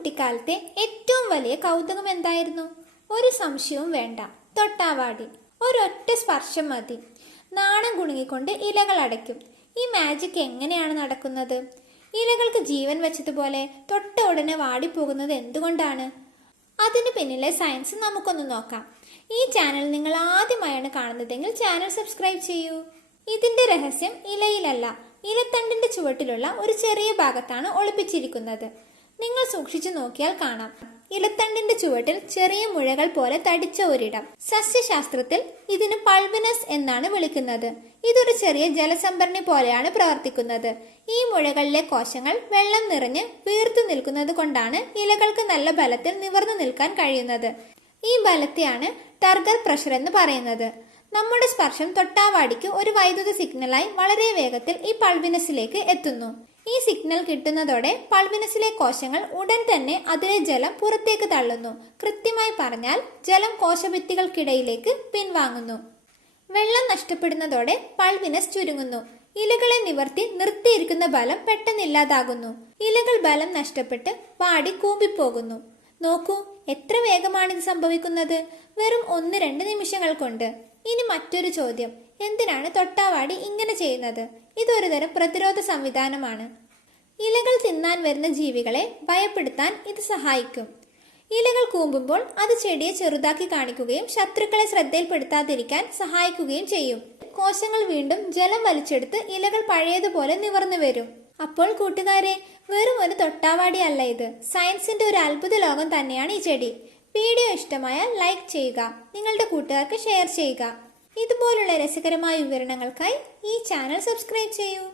കുട്ടിക്കാലത്തെ ഏറ്റവും വലിയ കൗതുകം എന്തായിരുന്നു? ഒരു സംശയവും വേണ്ട, തൊട്ടാവാടി. ഒരൊറ്റ സ്പർശം മതി. നാണം കുണുങ്ങിക്കൊണ്ട് ഇലകൾ അടയ്ക്കും. ഈ മാജിക് എങ്ങനെയാണ് നടക്കുന്നത്? ഇലകൾക്ക് ജീവൻ വെച്ചതുപോലെ തൊട്ട ഉടനെ വാടിപ്പോകുന്നത് എന്തുകൊണ്ടാണ്? അതിന് പിന്നിലെ സയൻസ് നമുക്കൊന്ന് നോക്കാം. ഈ ചാനൽ നിങ്ങൾ ആദ്യമായാണ് കാണുന്നതെങ്കിൽ ചാനൽ സബ്സ്ക്രൈബ് ചെയ്യൂ. ഇതിന്റെ രഹസ്യം ഇലയിലല്ല, ഇലത്തണ്ടിന്റെ ചുവട്ടിലുള്ള ഒരു ചെറിയ ഭാഗത്താണ് ഒളിപ്പിച്ചിരിക്കുന്നത്. നിങ്ങൾ സൂക്ഷിച്ചു നോക്കിയാൽ കാണാം. ഇലത്തണ്ടിന്റെ ചുവട്ടിൽ ചെറിയ മുഴകൾ പോലെ തടിച്ച ഒരിടം. സസ്യശാസ്ത്രത്തിൽ ഇതിന് പൾവിനസ് എന്നാണ് വിളിക്കുന്നത്. ഇതൊരു ചെറിയ ജലസംഭരണി പോലെയാണ് പ്രവർത്തിക്കുന്നത്. ഈ മുഴകളിലെ കോശങ്ങൾ വെള്ളം നിറഞ്ഞ് വീർത്തു നിൽക്കുന്നത് കൊണ്ടാണ് ഇലകൾക്ക് നല്ല ബലത്തിൽ നിവർന്നു നിൽക്കാൻ കഴിയുന്നത്. ഈ ബലത്തെയാണ് ടർഗർ പ്രഷർ എന്ന് പറയുന്നത്. നമ്മുടെ സ്പർശം തൊട്ടാവാടിക്ക് ഒരു വൈദ്യുത സിഗ്നലായി വളരെ വേഗത്തിൽ ഈ പൾവിനസിലേക്ക് എത്തുന്നു. ഈ സിഗ്നൽ കിട്ടുന്നതോടെ പൾവിനസിലെ കോശങ്ങൾ ഉടൻ തന്നെ അതിലെ ജലം പുറത്തേക്ക് തള്ളുന്നു. കൃത്യമായി പറഞ്ഞാൽ ജലം കോശഭിത്തികൾക്കിടയിലേക്ക് പിൻവാങ്ങുന്നു. വെള്ളം നഷ്ടപ്പെടുന്നതോടെ പൾവിനസ് ചുരുങ്ങുന്നു. ഇലകളെ നിവർത്തി നിർത്തിയിരിക്കുന്ന ബലം പെട്ടെന്നില്ലാതാകുന്നു. ഇലകൾ ബലം നഷ്ടപ്പെട്ട് വാടി കൂമ്പിപ്പോകുന്നു. നോക്കൂ, എത്ര വേഗമാണിത് സംഭവിക്കുന്നത്! വെറും 1-2 നിമിഷങ്ങൾ കൊണ്ട്. ഇനി മറ്റൊരു ചോദ്യം, എന്തിനാണ് തൊട്ടാവാടി ഇങ്ങനെ ചെയ്യുന്നത്? ഇതൊരു തരം പ്രതിരോധ സംവിധാനമാണ്. ഇലകൾ തിന്നാൻ വരുന്ന ജീവികളെ ഭയപ്പെടുത്താൻ ഇത് സഹായിക്കും. ഇലകൾ കൂമ്പുമ്പോൾ അത് ചെടിയെ ചെറുതാക്കി കാണിക്കുകയും ശത്രുക്കളെ ശ്രദ്ധയിൽപ്പെടുത്താതിരിക്കാൻ സഹായിക്കുകയും ചെയ്യും. കോശങ്ങൾ വീണ്ടും ജലം വലിച്ചെടുത്ത് ഇലകൾ പഴയതുപോലെ നിവർന്നു വരും. അപ്പോൾ കൂട്ടുകാരെ, വെറും ഒരു തൊട്ടാവാടി അല്ല ഇത്. സയൻസിന്റെ ഒരു അത്ഭുത ലോകം തന്നെയാണ് ഈ ചെടി. വീഡിയോ ഇഷ്ടമായാൽ ലൈക്ക് ചെയ്യുക, നിങ്ങളുടെ കൂട്ടുകാർക്ക് ഷെയർ ചെയ്യുക. ഇതുപോലുള്ള രസകരമായ വിവരണങ്ങൾക്കായി ഈ ചാനൽ സബ്സ്ക്രൈബ് ചെയ്യൂ.